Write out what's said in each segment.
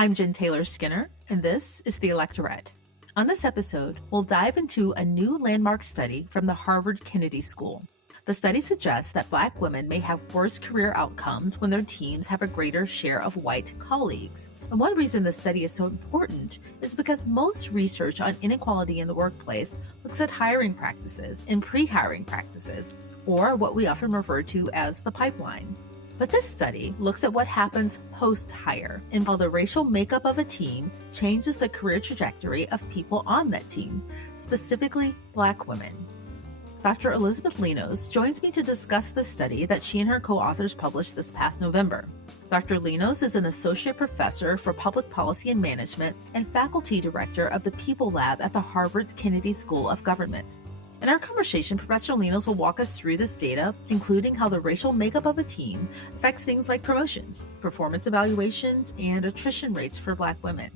I'm Jen Taylor Skinner, and this is the Electorette. On this episode, we'll dive into a new landmark study from the Harvard Kennedy School. The study suggests that Black women may have worse career outcomes when their teams have a greater share of white colleagues. And one reason this study is so important is because most research on inequality in the workplace looks at hiring practices and pre-hiring practices, or what we often refer to as the pipeline. But this study looks at what happens post-hire and how the racial makeup of a team changes the career trajectory of people on that team, specifically Black women. Dr. Elizabeth Linos joins me to discuss this study that she and her co-authors published this past November. Dr. Linos is an associate professor for public policy and management and faculty director of the People Lab at the Harvard Kennedy School of Government. In our conversation, Professor Linos will walk us through this data, including how the racial makeup of a team affects things like promotions, performance evaluations, and attrition rates for Black women.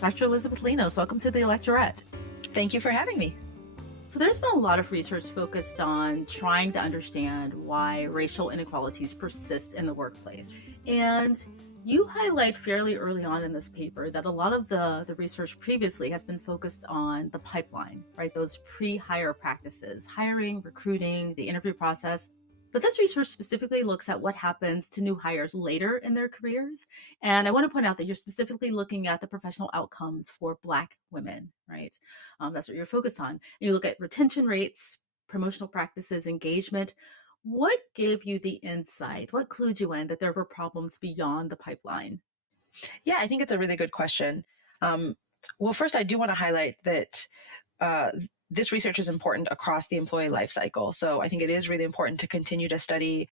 Dr. Elizabeth Linos, welcome to the Electorette. Thank you for having me. So there's been a lot of research focused on trying to understand why racial inequalities persist in the workplace. And you highlight fairly early on in this paper that a lot of the research previously has been focused on the pipeline, right? Those pre-hire practices, hiring, recruiting, the interview process. But this research specifically looks at what happens to new hires later in their careers. And I want to point out that you're specifically looking at the professional outcomes for Black women, right? That's what you're focused on. And you look at retention rates, promotional practices, engagement. What gave you the insight? What clued you in that there were problems beyond the pipeline? Yeah, I think it's a really good question. Well, first, I do want to highlight that this research is important across the employee life cycle. So I think it is really important to continue to study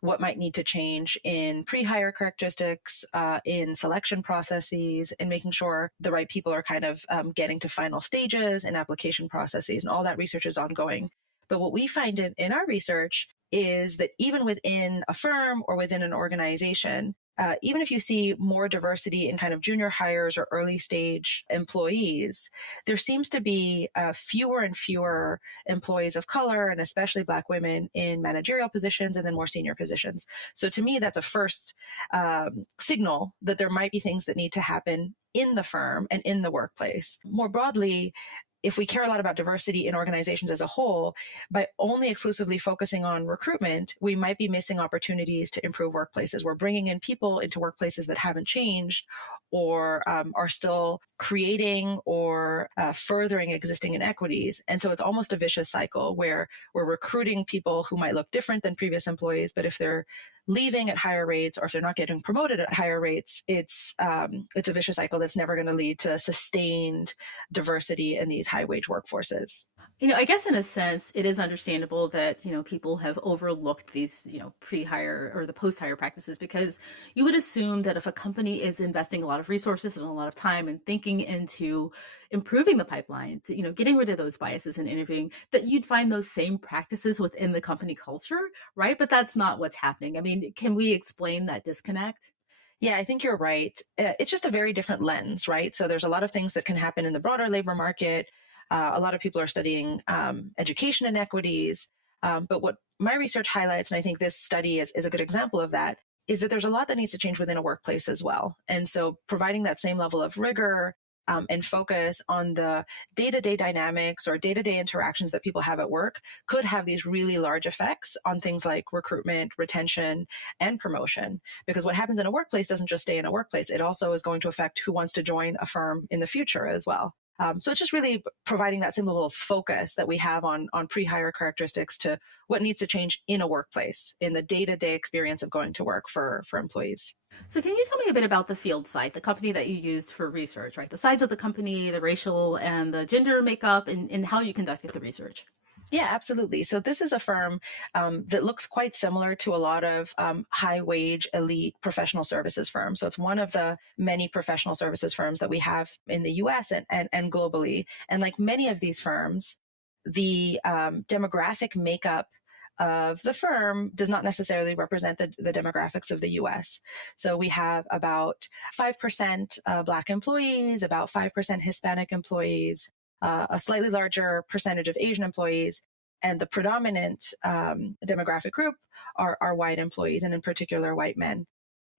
what might need to change in pre-hire characteristics, in selection processes, and making sure the right people are kind of getting to final stages and application processes, and all that research is ongoing. But what we find in our research is that even within a firm or within an organization, even if you see more diversity in kind of junior hires or early stage employees, there seems to be fewer and fewer employees of color, and especially Black women in managerial positions and then more senior positions. So to me, that's a first signal that there might be things that need to happen in the firm and in the workplace. More broadly, if we care a lot about diversity in organizations as a whole, by only exclusively focusing on recruitment, we might be missing opportunities to improve workplaces. We're bringing in people into workplaces that haven't changed or are still creating or furthering existing inequities. And so it's almost a vicious cycle where we're recruiting people who might look different than previous employees, but if they're leaving at higher rates or if they're not getting promoted at higher rates, it's a vicious cycle that's never going to lead to sustained diversity in these high wage workforces. I guess in a sense, it is understandable that, people have overlooked these, pre-hire or the post-hire practices, because you would assume that if a company is investing a lot of resources and a lot of time and thinking into improving the pipeline, to, getting rid of those biases in interviewing, that you'd find those same practices within the company culture, right? But that's not what's happening. I mean, can we explain that disconnect? Yeah, I think you're right. It's just a very different lens, right? So there's a lot of things that can happen in the broader labor market. A lot of people are studying education inequities. But what my research highlights, and I think this study is a good example of that, is that there's a lot that needs to change within a workplace as well. And so providing that same level of rigor and focus on the day-to-day dynamics or day-to-day interactions that people have at work could have these really large effects on things like recruitment, retention, and promotion. Because what happens in a workplace doesn't just stay in a workplace. It also is going to affect who wants to join a firm in the future as well. So it's just really providing that same level of focus that we have on pre-hire characteristics to what needs to change in a workplace, in the day-to-day experience of going to work for employees. So can you tell me a bit about the field site, the company that you used for research, right? The size of the company, the racial and the gender makeup, and how you conducted the research? Yeah, absolutely. So this is a firm that looks quite similar to a lot of high-wage elite professional services firms. So it's one of the many professional services firms that we have in the US and globally. And like many of these firms, the demographic makeup of the firm does not necessarily represent the demographics of the US. So we have about 5% Black employees, about 5% Hispanic employees, a slightly larger percentage of Asian employees, and the predominant demographic group are white employees, and in particular, white men.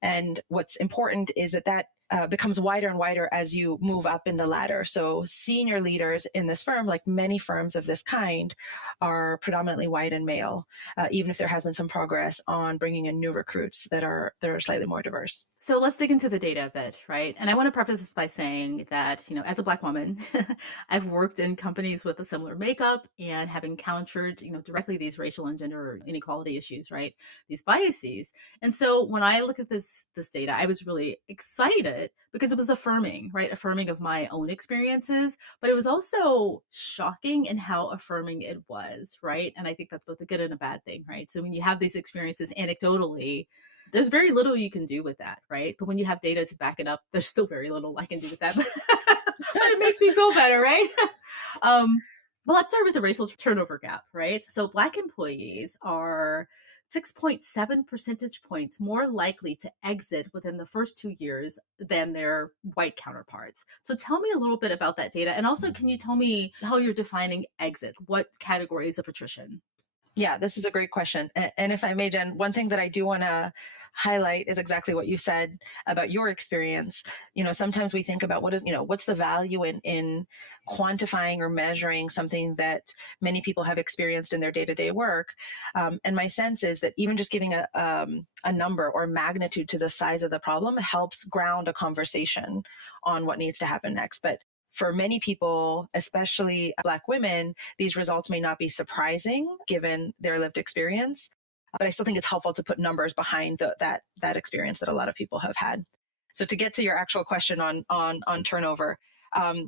And what's important is that becomes wider and wider as you move up in the ladder. So senior leaders in this firm, like many firms of this kind, are predominantly white and male, even if there has been some progress on bringing in new recruits that are slightly more diverse. So let's dig into the data a bit, right? And I want to preface this by saying that, as a Black woman, I've worked in companies with a similar makeup and have encountered, directly these racial and gender inequality issues, right? These biases. And so when I look at this data, I was really excited because it was affirming, right? Affirming of my own experiences, but it was also shocking in how affirming it was, right? And I think that's both a good and a bad thing, right? So when you have these experiences anecdotally, there's very little you can do with that, right? But when you have data to back it up, there's still very little I can do with that. But it makes me feel better, right? Well, let's start with the racial turnover gap, right? So Black employees are 6.7 percentage points more likely to exit within the first 2 years than their white counterparts. So tell me a little bit about that data. And also, can you tell me how you're defining exit? What categories of attrition? Yeah, this is a great question. And if I may, Jen, one thing that I do want to highlight is exactly what you said about your experience. Sometimes we think about what's the value in quantifying or measuring something that many people have experienced in their day-to-day work. And my sense is that even just giving a number or magnitude to the size of the problem helps ground a conversation on what needs to happen next. But for many people, especially Black women, these results may not be surprising given their lived experience. But I still think it's helpful to put numbers behind that experience that a lot of people have had. So to get to your actual question on turnover,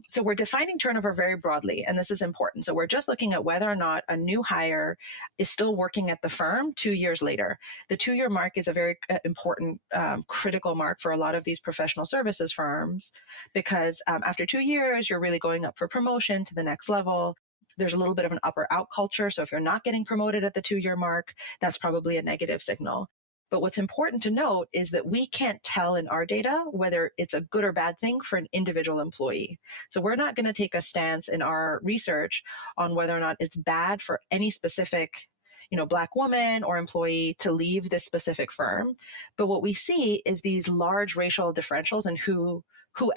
so we're defining turnover very broadly, and this is important. So we're just looking at whether or not a new hire is still working at the firm 2 years later. The 2-year mark is a very important, critical mark for a lot of these professional services firms, because after 2 years, you're really going up for promotion to the next level. There's a little bit of an up or out culture. So if you're not getting promoted at the 2-year mark, that's probably a negative signal. But what's important to note is that we can't tell in our data whether it's a good or bad thing for an individual employee. So we're not going to take a stance in our research on whether or not it's bad for any specific Black woman or employee to leave this specific firm. But what we see is these large racial differentials in who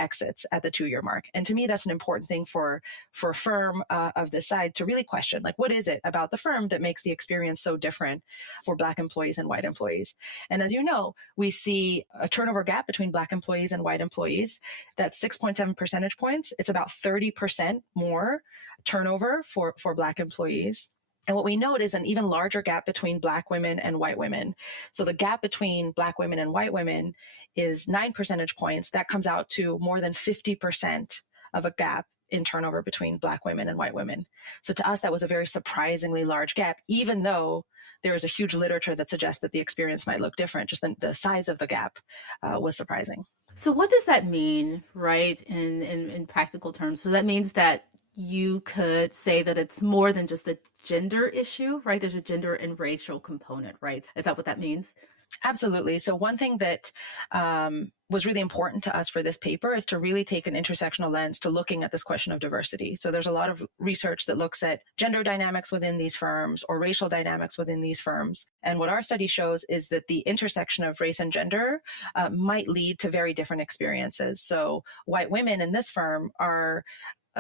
exits at the 2-year mark. And to me, that's an important thing for a firm of this side to really question, like, what is it about the firm that makes the experience so different for Black employees and white employees? And as you know, we see a turnover gap between Black employees and white employees. That's 6.7 percentage points. It's about 30% more turnover for Black employees. And what we note is an even larger gap between Black women and white women. So the gap between Black women and white women is 9 percentage points. That comes out to more than 50% of a gap in turnover between Black women and white women. So to us, that was a very surprisingly large gap, even though there is a huge literature that suggests that the experience might look different. Just the size of the gap was surprising. So what does that mean, right, in practical terms? So that means that you could say that it's more than just a gender issue, right? There's a gender and racial component, right? Is that what that means? Absolutely. So one thing that was really important to us for this paper is to really take an intersectional lens to looking at this question of diversity. So there's a lot of research that looks at gender dynamics within these firms or racial dynamics within these firms. And what our study shows is that the intersection of race and gender might lead to very different experiences. So white women in this firm are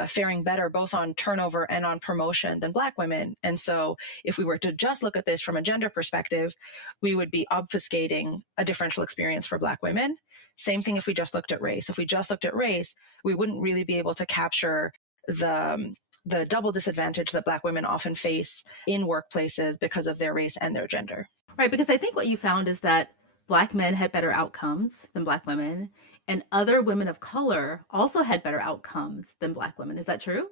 faring better both on turnover and on promotion than Black women. And so if we were to just look at this from a gender perspective, we would be obfuscating a differential experience for Black women. Same thing if we just looked at race. If we just looked at race, we wouldn't really be able to capture the double disadvantage that Black women often face in workplaces because of their race and their gender. Right, because I think what you found is that Black men had better outcomes than Black women, and other women of color also had better outcomes than Black women. Is that true?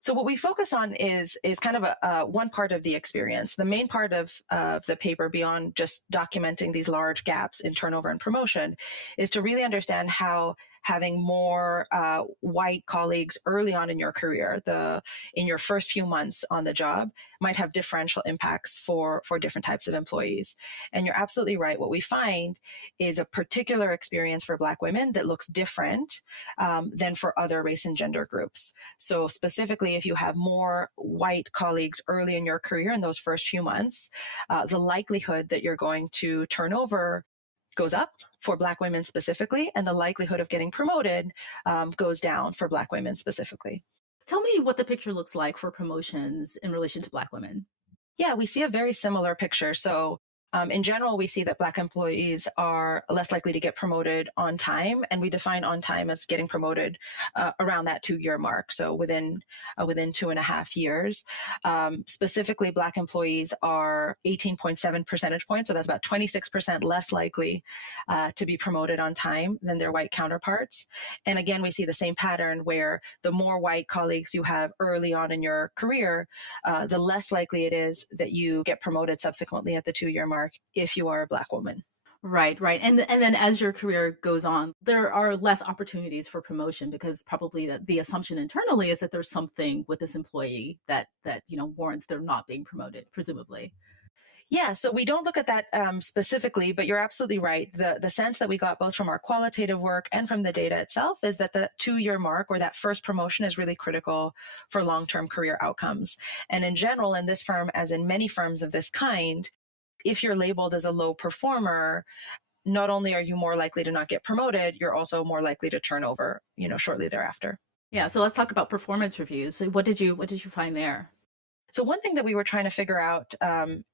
So what we focus on is kind of a one part of the experience. The main part of the paper, beyond just documenting these large gaps in turnover and promotion, is to really understand how having more white colleagues early on in your career, in your first few months on the job, might have differential impacts for different types of employees. And you're absolutely right. What we find is a particular experience for Black women that looks different than for other race and gender groups. So specifically, if you have more white colleagues early in your career in those first few months, the likelihood that you're going to turn over goes up for Black women specifically, and the likelihood of getting promoted goes down for Black women specifically. Tell me what the picture looks like for promotions in relation to Black women. Yeah, we see a very similar picture. So, in general, we see that Black employees are less likely to get promoted on time, and we define on time as getting promoted around that 2-year mark. So within 2.5 years, specifically, Black employees are 18.7 percentage points. So that's about 26% less likely to be promoted on time than their white counterparts. And again, we see the same pattern where the more white colleagues you have early on in your career, the less likely it is that you get promoted subsequently at the 2-year mark if you are a Black woman. Right, right. And then as your career goes on, there are less opportunities for promotion because probably the assumption internally is that there's something with this employee that warrants their not being promoted, presumably. Yeah, so we don't look at that specifically, but you're absolutely right. The sense that we got both from our qualitative work and from the data itself is that the 2-year mark or that first promotion is really critical for long-term career outcomes. And in general, in this firm, as in many firms of this kind, if you're labeled as a low performer, not only are you more likely to not get promoted, you're also more likely to turn over, shortly thereafter. Yeah, so let's talk about performance reviews. So what did you find there? So one thing that we were trying to figure out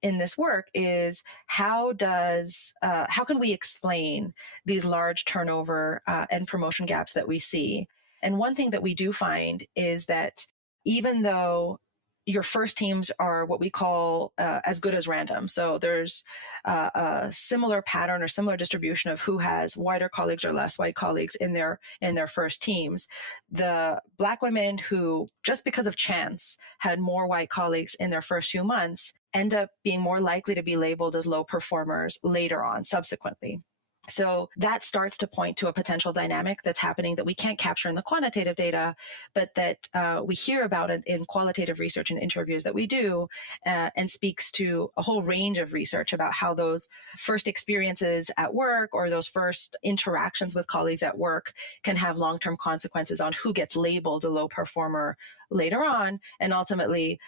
in this work is how can we explain these large turnover and promotion gaps that we see? And one thing that we do find is that even though your first teams are what we call as good as random. So there's a similar pattern or similar distribution of who has whiter colleagues or less white colleagues in their first teams. The Black women who, just because of chance, had more white colleagues in their first few months end up being more likely to be labeled as low performers later on, subsequently. So that starts to point to a potential dynamic that's happening that we can't capture in the quantitative data, but that we hear about it in qualitative research and interviews that we do, and speaks to a whole range of research about how those first experiences at work or those first interactions with colleagues at work can have long-term consequences on who gets labeled a low performer later on, and ultimately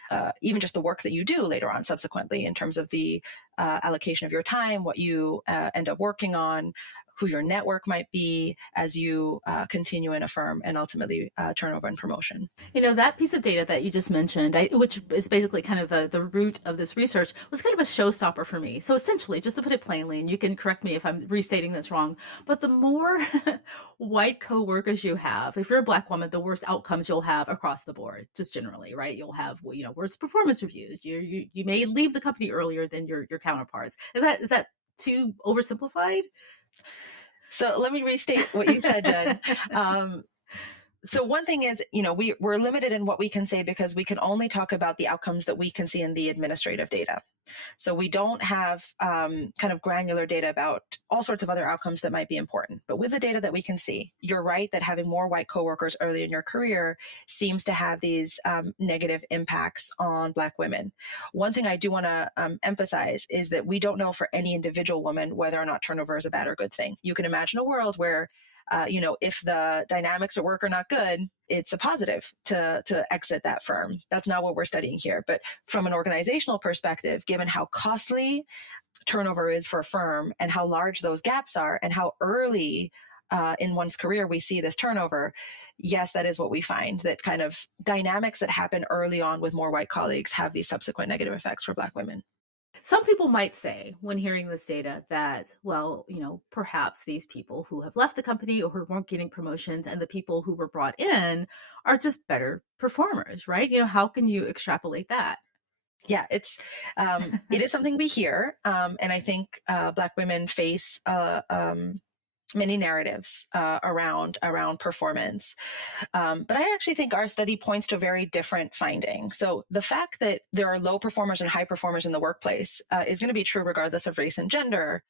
even just the work that you do later on subsequently in terms of the allocation of your time, what you end up working on, who your network might be as you continue in a firm, and ultimately turnover and promotion. That piece of data that you just mentioned, which is basically kind of the root of this research, was kind of a showstopper for me. So essentially, just to put it plainly, and you can correct me if I'm restating this wrong, but the more white coworkers you have, if you're a Black woman, the worse outcomes you'll have across the board, just generally, right? You'll have, worse performance reviews. You may leave the company earlier than your counterparts. Is that too oversimplified? So let me restate what you said, Jen. So one thing is, we're limited in what we can say because we can only talk about the outcomes that we can see in the administrative data. So we don't have kind of granular data about all sorts of other outcomes that might be important. But with the data that we can see, you're right that having more white coworkers early in your career seems to have these negative impacts on Black women. One thing I do want to emphasize is that we don't know for any individual woman whether or not turnover is a bad or good thing. You can imagine a world where if the dynamics at work are not good, it's a positive to exit that firm. That's not what we're studying here. But from an organizational perspective, given how costly turnover is for a firm and how large those gaps are and how early in one's career we see this turnover, yes, that is what we find, that kind of dynamics that happen early on with more white colleagues have these subsequent negative effects for Black women. Some people might say when hearing this data that, well, perhaps these people who have left the company or who weren't getting promotions and the people who were brought in are just better performers, right? How can you extrapolate that? Yeah, it is something we hear. And I think Black women face many narratives around performance. But I actually think our study points to a very different finding. So the fact that there are low performers and high performers in the workplace is going to be true regardless of race and gender.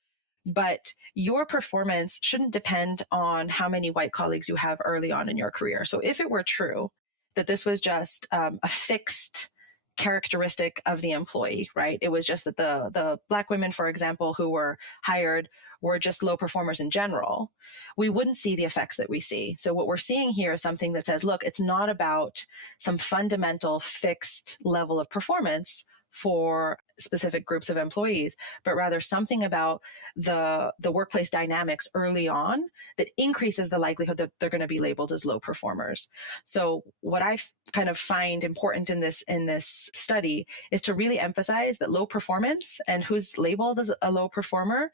But your performance shouldn't depend on how many white colleagues you have early on in your career. So if it were true that this was just a fixed characteristic of the employee, right? It was just that the Black women, for example, who were hired were just low performers in general, we wouldn't see the effects that we see. So what we're seeing here is something that says, look, it's not about some fundamental fixed level of performance for specific groups of employees, but rather something about the workplace dynamics early on that increases the likelihood that they're going to be labeled as low performers. So what I kind of find important in this study is to really emphasize that low performance and who's labeled as a low performer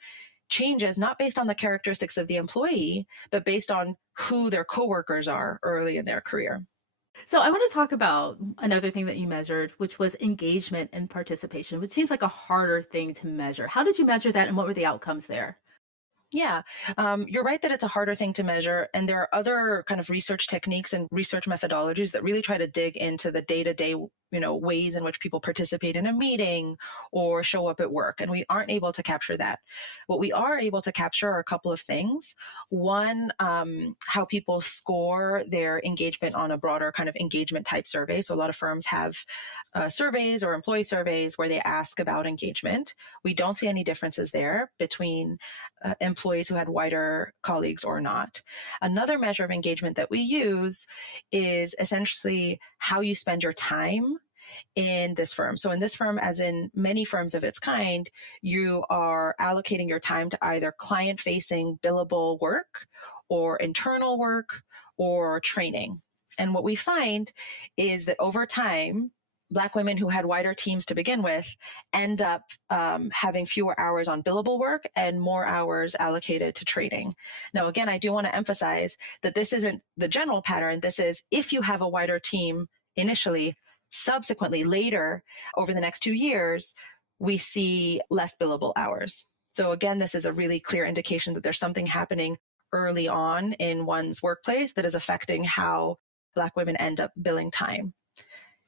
changes not based on the characteristics of the employee, but based on who their coworkers are early in their career. So I want to talk about another thing that you measured, which was engagement and participation, which seems like a harder thing to measure. How did you measure that and what were the outcomes there? Yeah, you're right that it's a harder thing to measure. And there are other kind of research techniques and research methodologies that really try to dig into the day-to-day, ways in which people participate in a meeting or show up at work. And we aren't able to capture that. What we are able to capture are a couple of things. One, how people score their engagement on a broader kind of engagement type survey. So a lot of firms have surveys or employee surveys where they ask about engagement. We don't see any differences there between employees who had whiter colleagues or not. Another measure of engagement that we use is essentially how you spend your time in this firm. So in this firm, as in many firms of its kind, you are allocating your time to either client-facing billable work or internal work or training. And what we find is that over time, Black women who had wider teams to begin with end up having fewer hours on billable work and more hours allocated to training. Now, again, I do want to emphasize that this isn't the general pattern. This is if you have a wider team initially, subsequently, later, over the next 2 years, we see less billable hours. So again, this is a really clear indication that there's something happening early on in one's workplace that is affecting how Black women end up billing time.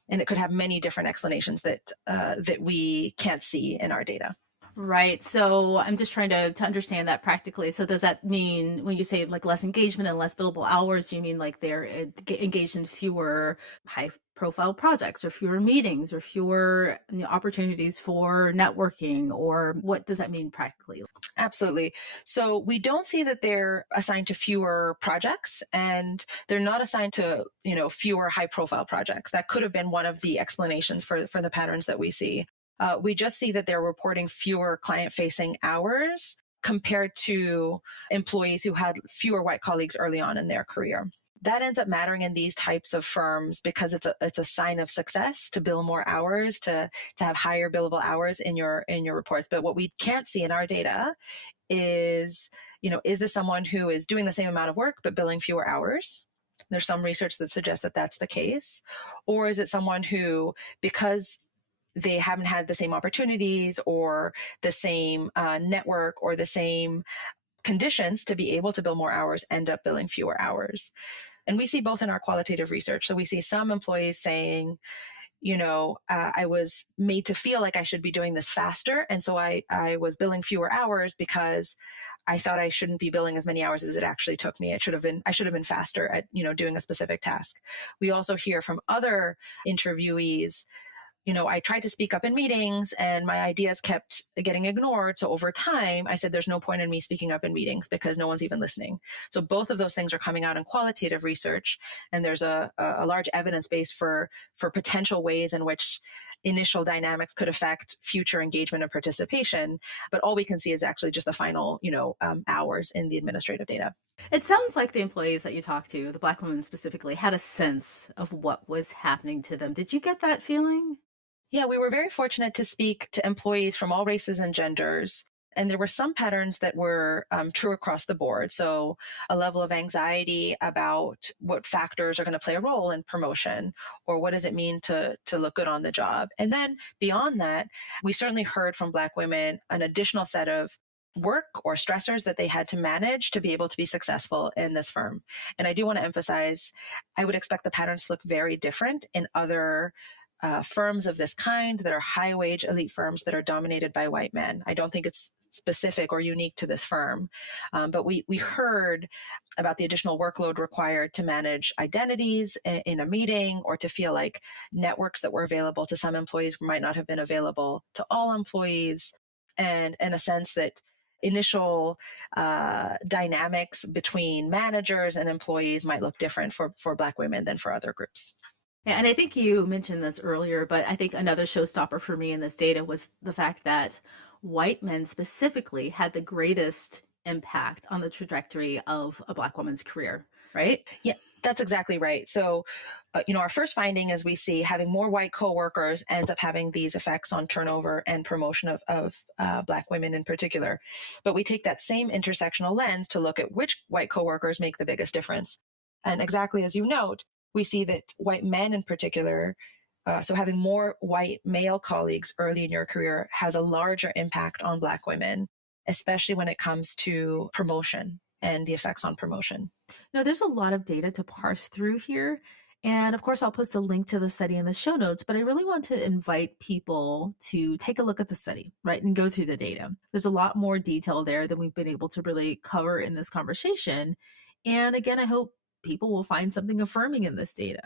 And it could have many different explanations that we can't see in our data. Right. So I'm just trying to understand that practically. So does that mean when you say like less engagement and less billable hours, do you mean like they're engaged in fewer high profile projects or fewer meetings or fewer opportunities for networking, or what does that mean practically? Absolutely. So we don't see that they're assigned to fewer projects, and they're not assigned to, fewer high profile projects. That could have been one of the explanations for the patterns that we see. We just see that they're reporting fewer client-facing hours compared to employees who had fewer white colleagues early on in their career. That ends up mattering in these types of firms because it's a sign of success to bill more hours, to have higher billable hours in your reports. But what we can't see in our data is, is this someone who is doing the same amount of work but billing fewer hours? There's some research that suggests that that's the case. Or is it someone who, because they haven't had the same opportunities or the same network or the same conditions to be able to bill more hours, end up billing fewer hours? And we see both in our qualitative research. So we see some employees saying, I was made to feel like I should be doing this faster. And so I was billing fewer hours because I thought I shouldn't be billing as many hours as it actually took me. I should have been faster at, doing a specific task. We also hear from other interviewees, I tried to speak up in meetings and my ideas kept getting ignored. So over time, I said, there's no point in me speaking up in meetings because no one's even listening. So both of those things are coming out in qualitative research. And there's a large evidence base for potential ways in which initial dynamics could affect future engagement and participation. But all we can see is actually just the final, hours in the administrative data. It sounds like the employees that you talked to, the Black women specifically, had a sense of what was happening to them. Did you get that feeling? Yeah, we were very fortunate to speak to employees from all races and genders. And there were some patterns that were true across the board. So a level of anxiety about what factors are going to play a role in promotion, or what does it mean to look good on the job. And then beyond that, we certainly heard from Black women an additional set of work or stressors that they had to manage to be able to be successful in this firm. And I do want to emphasize, I would expect the patterns to look very different in other firms of this kind that are high wage elite firms that are dominated by white men. I don't think it's specific or unique to this firm. But we heard about the additional workload required to manage identities in a meeting, or to feel like networks that were available to some employees might not have been available to all employees, and in a sense that initial dynamics between managers and employees might look different for Black women than for other groups. Yeah, and I think you mentioned this earlier, but I think another showstopper for me in this data was the fact that white men specifically had the greatest impact on the trajectory of a Black woman's career, right? Yeah, that's exactly right. So, our first finding is we see having more white coworkers ends up having these effects on turnover and promotion of Black women in particular. But we take that same intersectional lens to look at which white coworkers make the biggest difference. And exactly as you note, we see that white men in particular, so having more white male colleagues early in your career has a larger impact on Black women, especially when it comes to promotion and the effects on promotion. No, there's a lot of data to parse through here. And of course, I'll post a link to the study in the show notes, but I really want to invite people to take a look at the study, right, and go through the data. There's a lot more detail there than we've been able to really cover in this conversation. And again, I hope people will find something affirming in this data.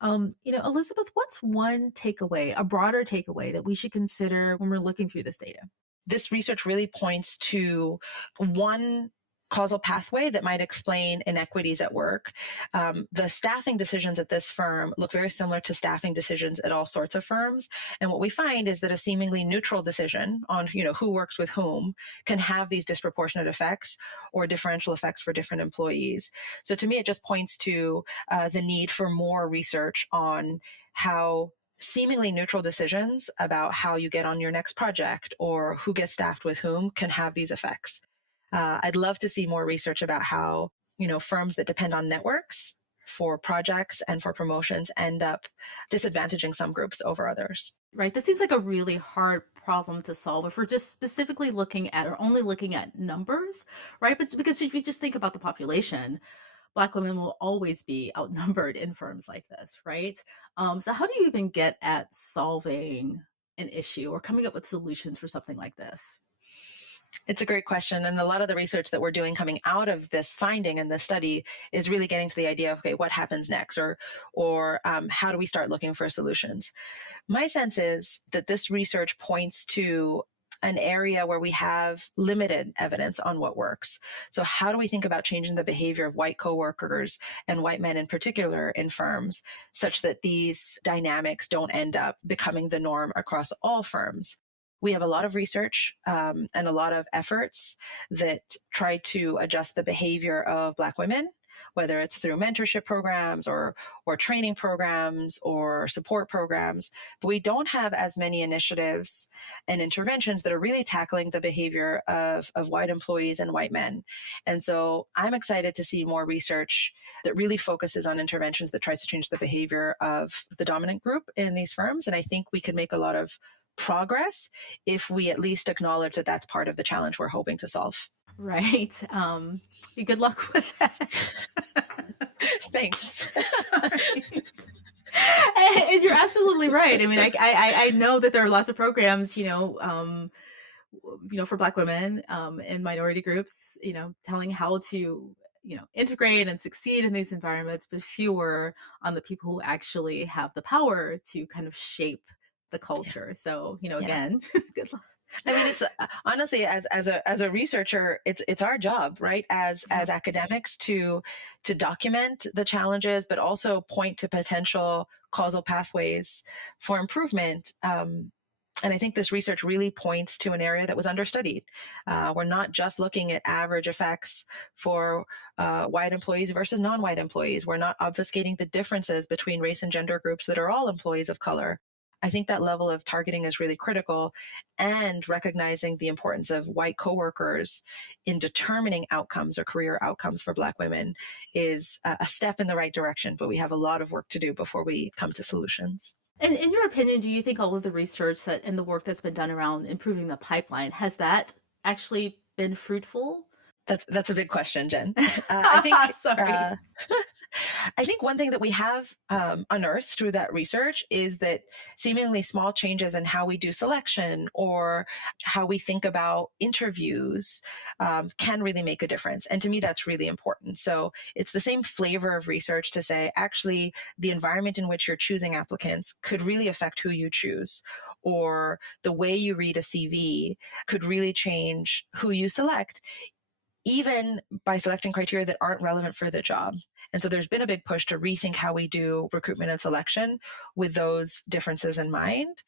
Elizabeth, what's one takeaway, a broader takeaway that we should consider when we're looking through this data? This research really points to one causal pathway that might explain inequities at work. The staffing decisions at this firm look very similar to staffing decisions at all sorts of firms. And what we find is that a seemingly neutral decision on, who works with whom can have these disproportionate effects or differential effects for different employees. So to me, it just points to the need for more research on how seemingly neutral decisions about how you get on your next project or who gets staffed with whom can have these effects. I'd love to see more research about how, firms that depend on networks for projects and for promotions end up disadvantaging some groups over others. Right. This seems like a really hard problem to solve if we're just specifically looking at or only looking at numbers, right? But because if you just think about the population, Black women will always be outnumbered in firms like this, right? So how do you even get at solving an issue or coming up with solutions for something like this? It's a great question. And a lot of the research that we're doing coming out of this finding and this study is really getting to the idea of, okay, what happens next? Or how do we start looking for solutions? My sense is that this research points to an area where we have limited evidence on what works. So how do we think about changing the behavior of white coworkers and white men in particular in firms such that these dynamics don't end up becoming the norm across all firms? We have a lot of research and a lot of efforts that try to adjust the behavior of Black women, whether it's through mentorship programs or training programs or support programs. But we don't have as many initiatives and interventions that are really tackling the behavior of white employees and white men. And so I'm excited to see more research that really focuses on interventions that tries to change the behavior of the dominant group in these firms. And I think we can make a lot of progress if we at least acknowledge that that's part of the challenge we're hoping to solve. Right. Good luck with that. Thanks. Sorry. And you're absolutely right. I mean, I know that there are lots of programs, for Black women and minority groups, telling how to, integrate and succeed in these environments, but fewer on the people who actually have the power to kind of shape the culture. So, again, good luck. I mean, it's honestly, as a researcher, it's our job, right? As academics to document the challenges, but also point to potential causal pathways for improvement. And I think this research really points to an area that was understudied. We're not just looking at average effects for white employees versus non-white employees. We're not obfuscating the differences between race and gender groups that are all employees of color. I think that level of targeting is really critical, and recognizing the importance of white coworkers in determining outcomes or career outcomes for Black women is a step in the right direction, but we have a lot of work to do before we come to solutions. And in your opinion, do you think all of the research that and the work that's been done around improving the pipeline, has that actually been fruitful? That's a big question, Jen. I think Sorry. I think one thing that we have unearthed through that research is that seemingly small changes in how we do selection or how we think about interviews can really make a difference. And to me, that's really important. So it's the same flavor of research to say, actually, the environment in which you're choosing applicants could really affect who you choose, or the way you read a CV could really change who you select. even by selecting criteria that aren't relevant for the job. And so there's been a big push to rethink how we do recruitment and selection with those differences in mind.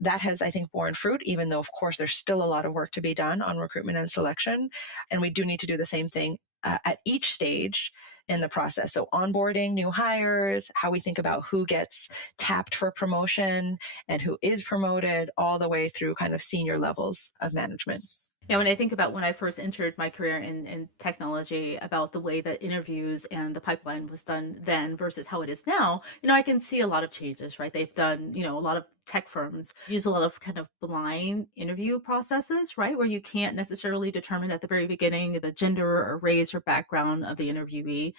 That has, I think, borne fruit, even though, of course, there's still a lot of work to be done on recruitment and selection. And we do need to do the same thing at each stage in the process. So onboarding new hires, how we think about who gets tapped for promotion and who is promoted, all the way through kind of senior levels of management. Yeah, when I think about when I first entered my career in technology, about the way that interviews and the pipeline was done then versus how it is now, I can see a lot of changes, right? They've done, a lot of tech firms use a lot of kind of blind interview processes, right? Where you can't necessarily determine at the very beginning the gender or race or background of the interviewee.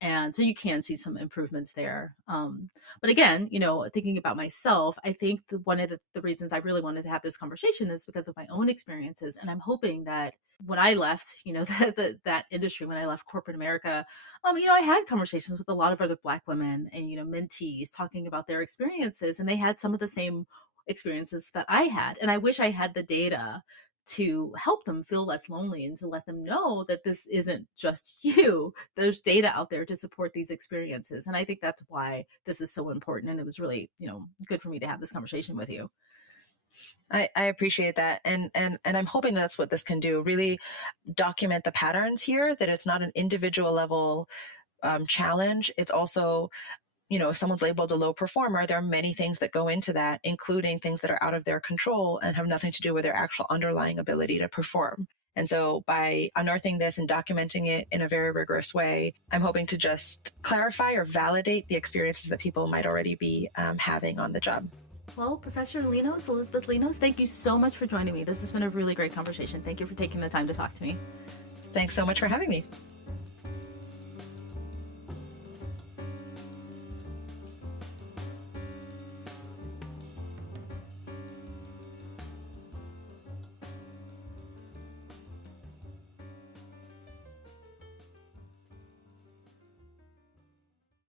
And so you can see some improvements there. But again, thinking about myself, I think one of the reasons I really wanted to have this conversation is because of my own experiences. And I'm hoping that when I left, that industry, when I left corporate America, I had conversations with a lot of other Black women and, mentees talking about their experiences, and they had some of the same experiences that I had. And I wish I had the data to help them feel less lonely and to let them know that this isn't just you. There's data out there to support these experiences. And I think that's why this is so important. And it was really, good for me to have this conversation with you. I appreciate that. And I'm hoping that's what this can do, really document the patterns here, that it's not an individual level challenge. It's also, if someone's labeled a low performer, there are many things that go into that, including things that are out of their control and have nothing to do with their actual underlying ability to perform. And so by unearthing this and documenting it in a very rigorous way, I'm hoping to just clarify or validate the experiences that people might already be having on the job. Well, Professor Linos, Elizabeth Linos, thank you so much for joining me. This has been a really great conversation. Thank you for taking the time to talk to me. Thanks so much for having me.